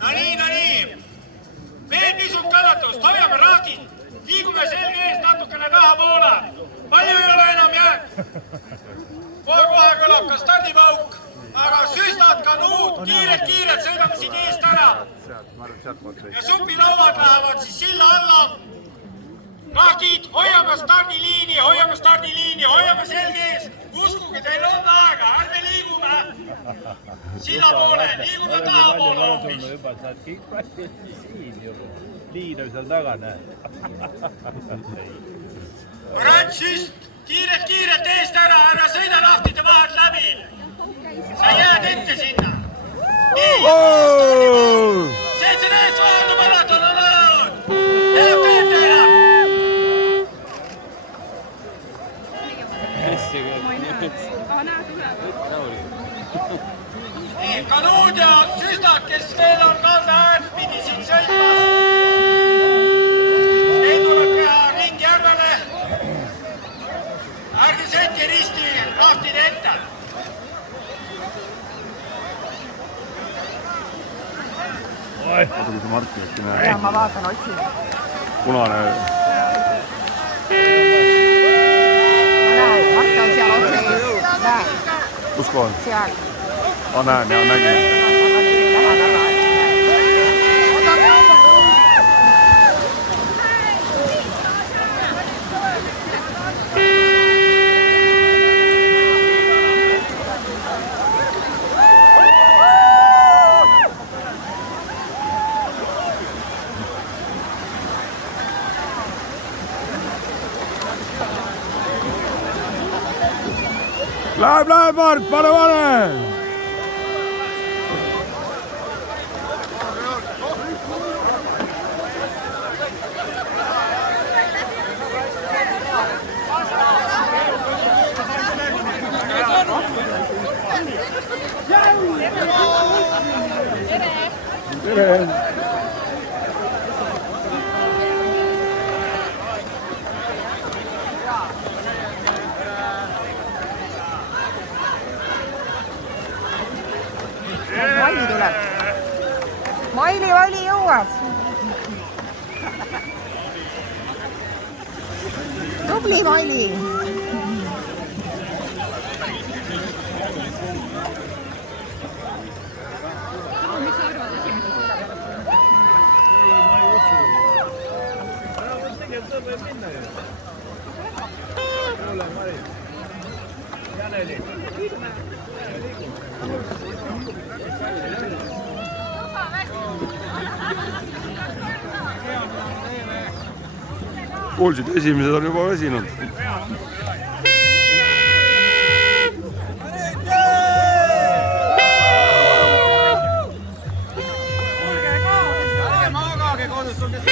No nii. Veel pisut kannatust, hoiame raagid. Liigume selge ees natukene tahapoole. Palju ei ole enam jäänud. Kohe kõlab ka stardipauk. Aga süstad, kanuud, kiired, sõidame siit eest ära. Ja supilauad lähevad siis silla alla. Raagid, hoiame stardiliini, hoiame selge ees. Uskuge, teil on aega, ärme liigume. Silla poole, liigume tahapoole hoopis. Liin on seal taga, näe. Ratsist, kiired eest ära, ära sõida lahtide vahelt läbi. Sa jääd ette sinna. Nii, 17 vaadu maraton on alanud. Head tööd teile. Nii, kanuud ja süstad, kes veel on kalda äärt pidi siin sõitmas. Neil tuleb teha ring järvele. Ärge sõitke risti lahtide ette. Oota, kui see Marti äkki näe. Ja ma vaatan, otsin. Punane. Näed, Marti on seal otse ees. Näed. Kus kohal? Seal. Näen, ja nägin. Läheb, Mart, pane! Tere! Maili tuleb. Maili jõuad. Tubli Maili. Kuulsid, esimesed on juba väsinud. Ärge magage kodus, on kes